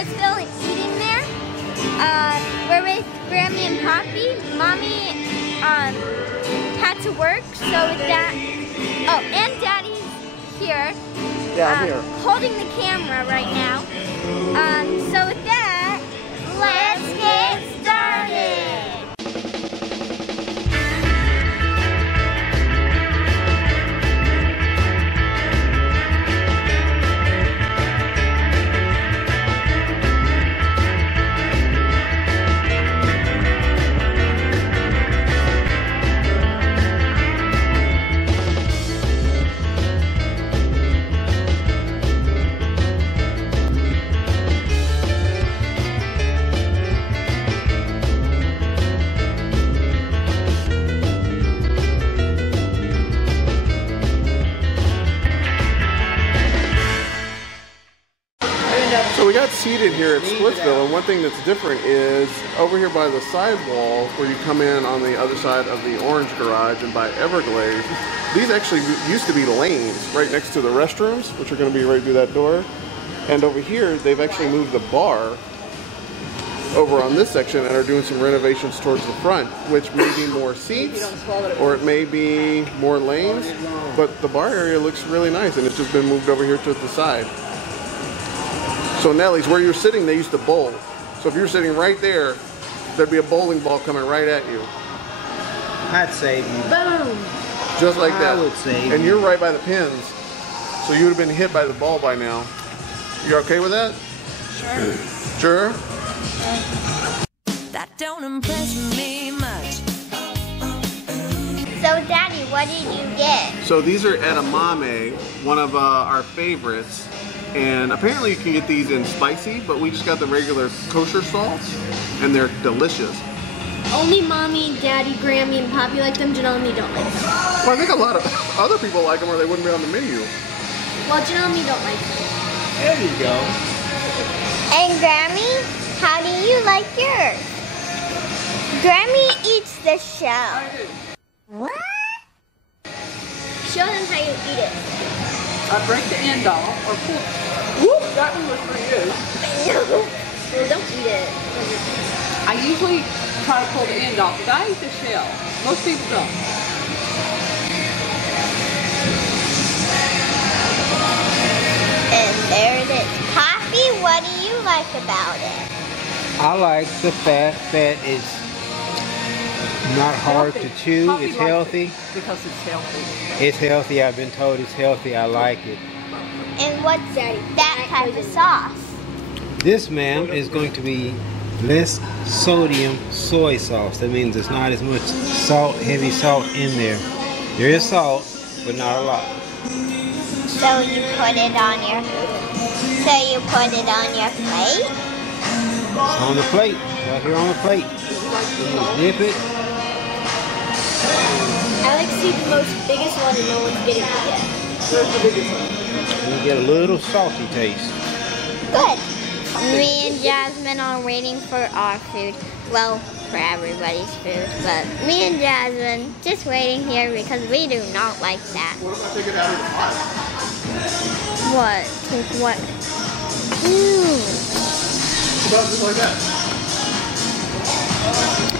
Splitsville and eating there. We're with Grammy and Poppy. Mommy had to work, so with that, oh, and Daddy's here. Yeah, I'm here. Holding the camera right now. So with that, let's get started. So we got seated here at Splitsville, and one thing that's different is over here by the sidewall where you come in on the other side of the orange garage and by Everglades, these actually used to be lanes right next to the restrooms, which are going to be right through that door. And over here, they've actually moved the bar over on this section and are doing some renovations towards the front, which may be more seats or it may be more lanes, but the bar area looks really nice and it's just been moved over here to the side. So Nellie's, where you're sitting, they used to bowl. So if you're sitting right there, there'd be a bowling ball coming right at you. I'd save you. Boom. Just like that. I would save and you. you're right by the pins, so you would have been hit by the ball by now. You okay with that? Sure. Sure? That don't impress me much. So Daddy, what did you get? So these are edamame, one of our favorites. And apparently you can get these in spicy, but we just got the regular kosher salt, and they're delicious. Only Mommy, Daddy, Grammy, and Poppy like them. Janelle and me don't like them. Well, I think a lot of other people like them or they wouldn't be on the menu. Well, Janelle and me don't like them. There you go. And Grammy, how do you like yours? Grammy eats the shell. What? Show them how you eat it. I break the end off, or pull. Whoop! That one was pretty good. No. Well, don't eat it. I usually try to pull the end off, but I eat the shell. Most people don't. And there it is. Poppy, what do you like about it? I like the fat. Fat is not hard to chew. Poppy It's likes healthy. it because it's healthy. It's healthy. I've been told it's healthy. I like it. And what's that type of sauce? This, ma'am, is going to be less sodium soy sauce. That means there's not as much salt, heavy salt in there. There is salt, but not a lot. So you put it on your plate? It's on the plate. Right here on the plate. You dip it. Alex sees the most biggest one and no one's getting it yet. Where's the biggest one? And you get a little salty taste. Good. Me and Jasmine are waiting for our food. Well, for everybody's food, but me and Jasmine just waiting here because we do not like that. What if I take it out of the pot? What? Take what? Ew. About just like that.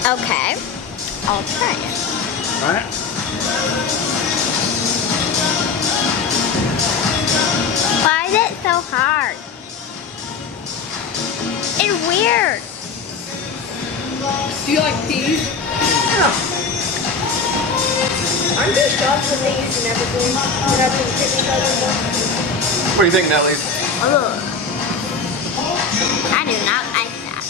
Okay. I'll try it. Alright. Why is it so hard? It's weird. Do you like peas? Yeah. Aren't there shops that they use in everything? What do you think, Nellie? Ugh. I do not like that.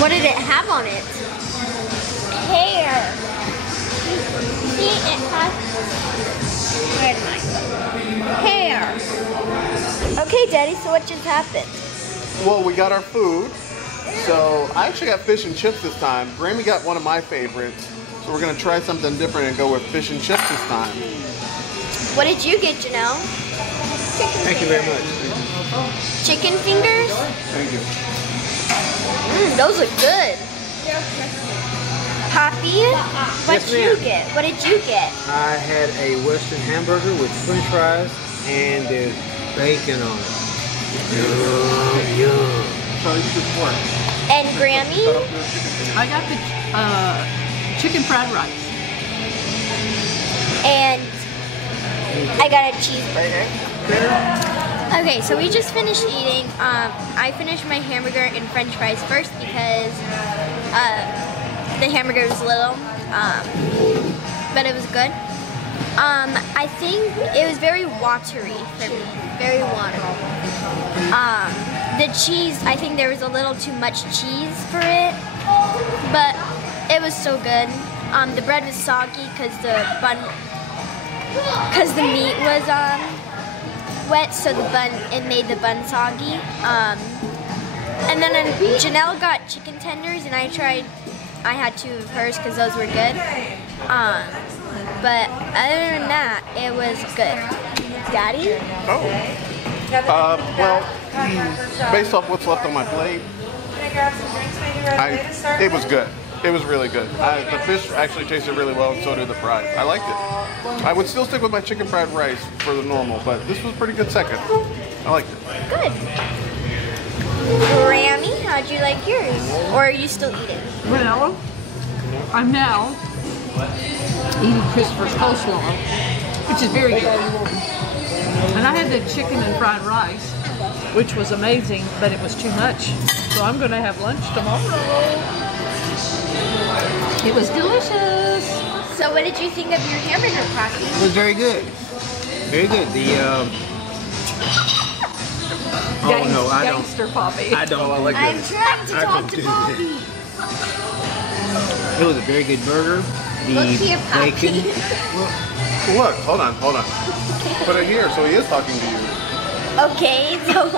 What did it have on it? Hair. See, it has hair. Okay, Daddy, so what just happened? Well, we got our food. So I actually got fish and chips this time. Grammy got one of my favorites. So we're going to try something different and go with fish and chips this time. What did you get, Janelle? Thank you very much. Chicken fingers? Thank you. Those look good. Poppy, what Yes, did you ma'am. get? What did you get? I had a Western hamburger with french fries and the bacon on it. Yum, yum. And Grammy, I got the chicken fried rice. and I got a cheeseburger. Okay, so we just finished eating. I finished my hamburger and french fries first because the hamburger was little, but it was good. I think it was very watery for me, very watery. The cheese, I think there was a little too much cheese for it, but it was so good. The bread was soggy because the meat was wet, so it made the bun soggy. And then Janelle got chicken tenders, and I had 2 of hers because those were good. But other than that, it was good. Daddy? Well, based off what's left on my plate, it was good. It was really good. The fish actually tasted really well, and so did the fries. I liked it. I would still stick with my chicken fried rice for the normal, but this was a pretty good second. I liked it. Good. Grammy, how'd you like yours? Or are you still eating? Well, I'm now eating Christopher's coleslaw, which is very good. And I had the chicken and fried rice, which was amazing, but it was too much. So I'm going to have lunch tomorrow. It was delicious. So what did you think of your hamburger, Poppy? It was very good. Very good. Gangster Poppy. I don't. I'm trying to talk to Poppy. It was a very good burger. The Look here, Poppy. bacon. Look, hold on. Put it here, so he is talking to you. Okay, so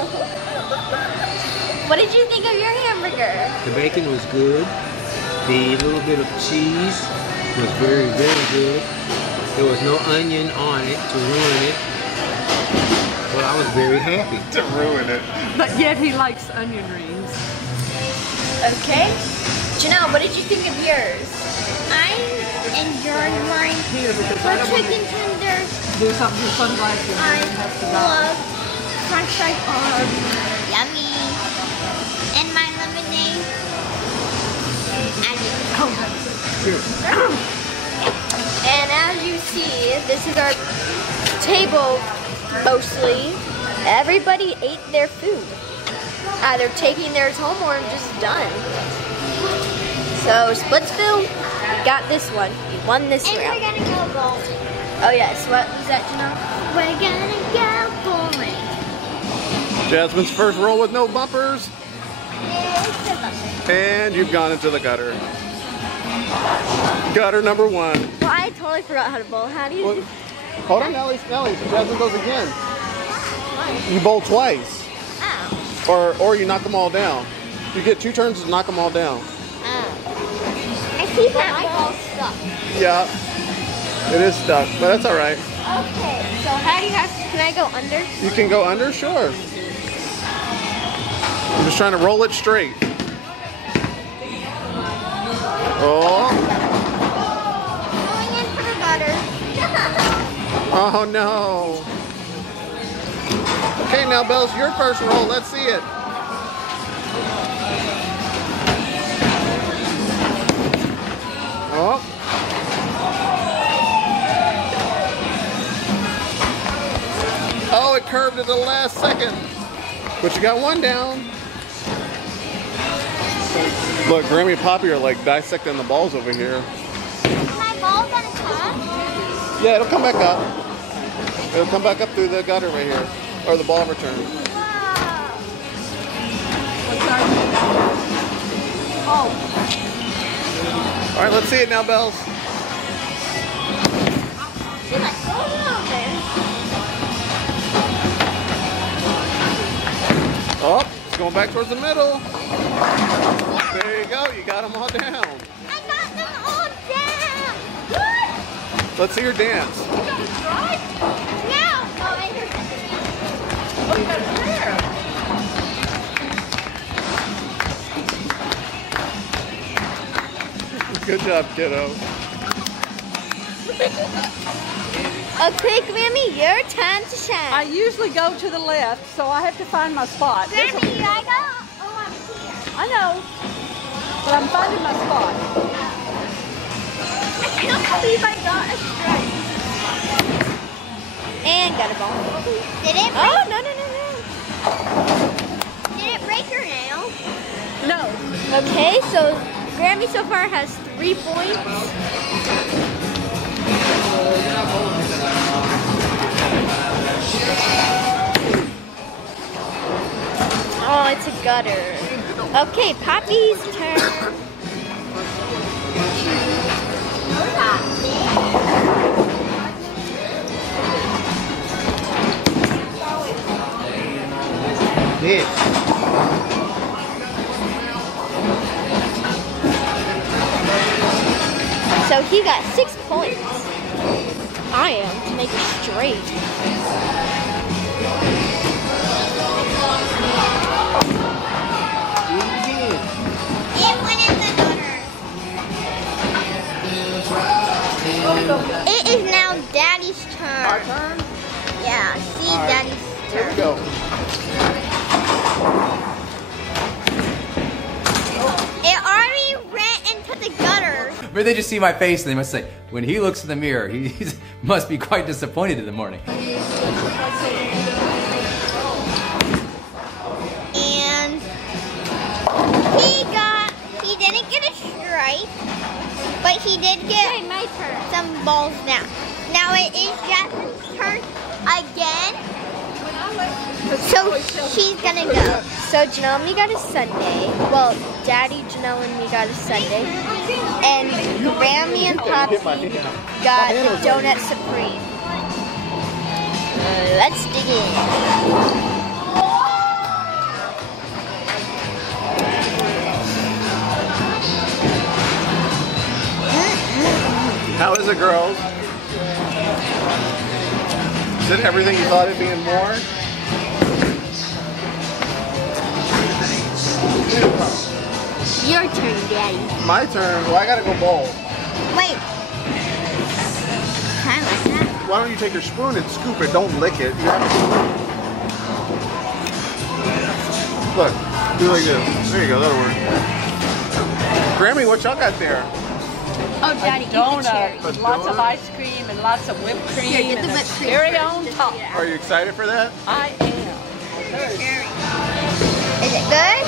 what did you think of your hamburger? The bacon was good. The little bit of cheese was very, very good. There was no onion on it to ruin it. Well, I was very happy. To ruin it. But yet he likes onion rings. Okay. Janelle, what did you think of yours? I enjoyed mine. Here, because For I don't want chicken to tenders, do something with sunglasses. I Have to die. love french fries are yummy. And my lemonade. And as you see, this is our table mostly. Everybody ate their food. Either taking theirs home or just done. So Splitsville got this one. We won this round. We're gonna go bowling. Oh yes, what was that, Janelle? We're gonna go bowling. Jasmine's first roll with no bumpers. And you've gone into the gutter. Gutter number 1. Well, I totally forgot how to bowl. How do you do? Hold on, Nellie. Jasmine goes again. You bowl twice. Oh. Or you knock them all down. You get 2 turns to knock them all down. I see that ball stuck. Yeah. It is stuck, but that's all right. Okay, so how do you have to, can I go under? You can go under, sure. I'm just trying to roll it straight. Oh. Going in for the gutter. Oh no. Okay, now Belle's your first roll. Let's see it. Oh. Oh, it curved at the last second. But you got 1 down. Look, Grammy and Poppy are like dissecting the balls over here. My ball's gonna come. Yeah, it'll come back up. It'll come back up through the gutter right here. Or the ball return. Oh, All right, let's see it now, Bells. She's like, go along there. Oh, it's going back towards the middle. There you go. You got them all down. I got them all down. What? Let's see her dance. No. Oh, I heard that. Good job, kiddo. Okay, Grammy, your time to shine. I usually go to the left, so I have to find my spot. Grammy, I go. Oh, I'm here. I know, but I'm finding my spot. I can't believe I got a strike. And got a ball. Did it break? Oh, no. Did it break your nail? No. Okay, so Grammy so far has 3 points. Oh, it's a gutter. Okay, Poppy's turn. This. So he got 6 points. I am to make it straight. It went in the gutter. It is now Daddy's turn. Our turn? Yeah, see Daddy's Here turn. we go. It already ran into the gutter. Maybe they just see my face and they must say, when he looks in the mirror, he must be quite disappointed in the morning. And he didn't get a strike, but he did get some balls now. Now it is Jasmine's turn again. So she's gonna go. So Janelle and me got a sundae. Well, Daddy, Janelle and me got a sundae. And Grammy and Poppy got the Donut Supreme. Let's dig in. How is it, girls? Is it everything you thought it'd be and more? Your turn, Daddy. My turn. Well, I gotta go bowl. Wait. Kind of like that. Why don't you take your spoon and scoop it? Don't lick it. You have to... Look, do like this. There you go. That'll work. Grammy, what y'all got there? Oh, Daddy, eat the cherry. Donut with lots of ice cream and lots of whipped cream. Here, get the and whipped cream cherry first. on top. Are you excited for that? I am. Is it good?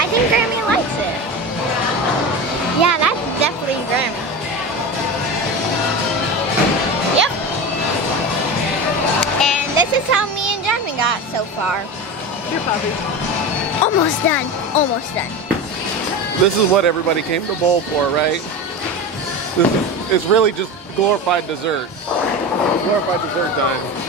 I think Grammy likes it. Yeah, that's definitely Grammy. Yep. And this is how me and Jasmine got so far. Here, Poppy. Almost done. Almost done. This is what everybody came to bowl for, right? It's really just glorified dessert. Glorified dessert time.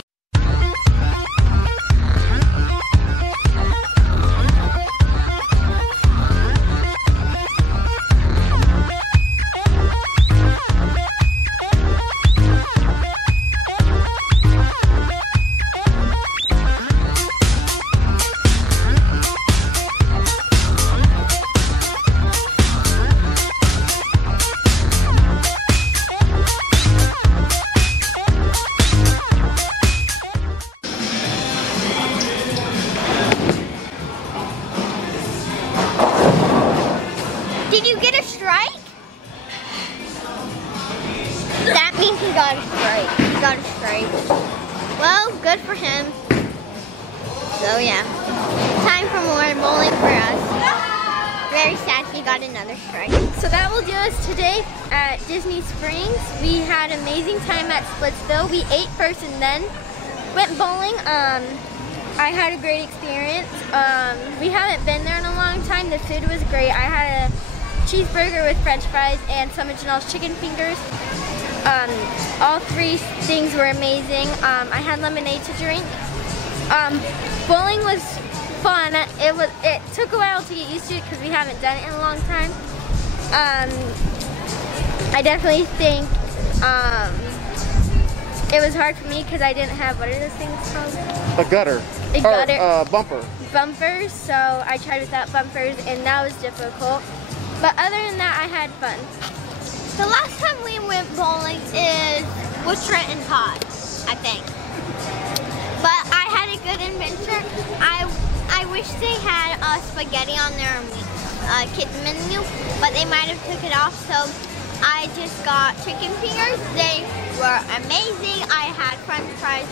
Did you get a strike? That means he got a strike. He got a strike. Well, good for him. So yeah, time for more bowling for us. Very sad he got another strike. So that will do us today at Disney Springs. We had an amazing time at Splitsville. We ate first and then went bowling. I had a great experience. We haven't been there in a long time. The food was great. I had a cheeseburger with french fries and some of Janelle's chicken fingers. All 3 things were amazing. I had lemonade to drink. Bowling was fun. It took a while to get used to it because we haven't done it in a long time. I definitely think it was hard for me because I didn't have, what are those things called? A gutter. A gutter. Or, bumper. Bumpers, so I tried without bumpers and that was difficult. But other than that, I had fun. The last time we went bowling, was Trenton Todd, I think. But I had a good adventure. I wish they had spaghetti on their kids menu, but they might have took it off. So I just got chicken fingers. They were amazing. I had French fries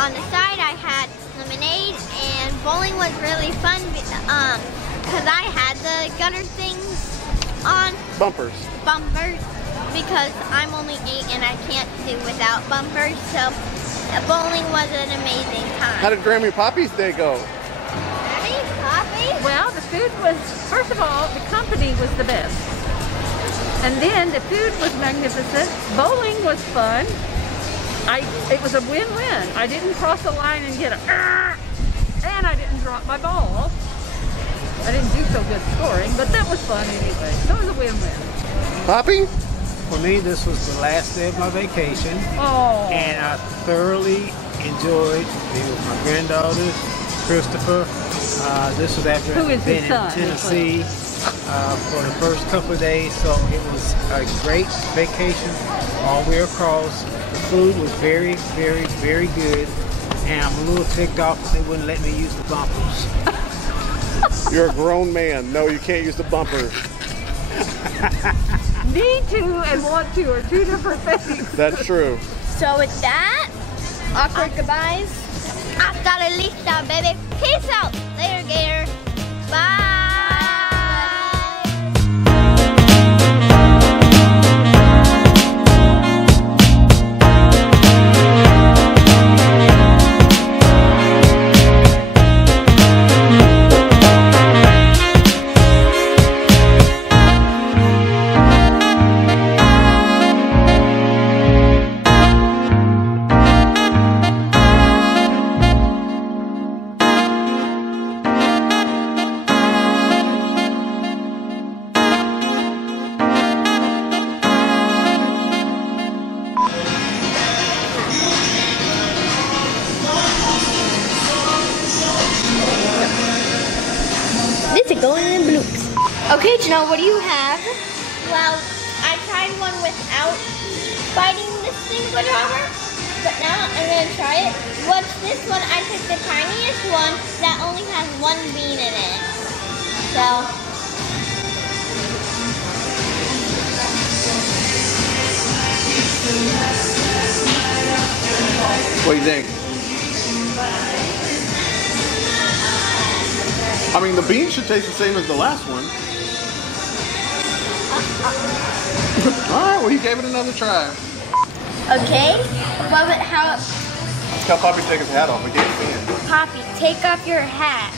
on the side. I had lemonade, and bowling was really fun because I had the gutter things on. Bumpers. Because I'm only 8 and I can't do without bumpers. So bowling was an amazing time. How did Grammy Poppy's day go? Grammy Poppy? Well, the food was, first of all, the company was the best. And then the food was magnificent. Bowling was fun. It was a win-win. I didn't cross the line and get and I didn't drop my ball. I didn't do so good scoring, but that was fun anyway. So it was a win-win. Poppy? For me, this was the last day of my vacation, Oh. and I thoroughly enjoyed being with my granddaughters, Christopher. This was after Who is his being in son? Tennessee for the first couple of days, so it was a great vacation all the way across. The food was very, very, very good, and I'm a little ticked off that they wouldn't let me use the bumpers. You're a grown man. No, you can't use the bumpers. Need to and want to are two different things. That's true. So with that, awkward goodbyes. Hasta la vista, baby. Peace out. Later, Gator. Bye. This is going in bloops. Okay, Janelle, what do you have? Well, I tried one without biting this thing whatever, but now I'm gonna try it. What's this one? I took the tiniest one that only has 1 bean in it. So. What do you think? I mean, the beans should taste the same as the last one. Alright, well, you gave it another try. Okay, well, but how? Tell Poppy to take his hat off. We can't see him. Poppy, take off your hat.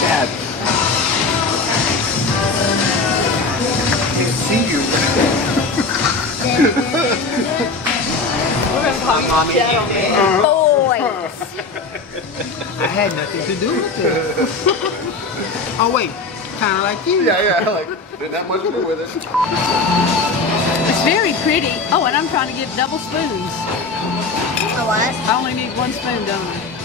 Dad. I can see you. Boys. I had nothing to do with it. Oh wait, kind of like you. Yeah, like, didn't have much to do with it. It's very pretty. Oh, and I'm trying to get double spoons. A what? I only need 1 spoon, don't I?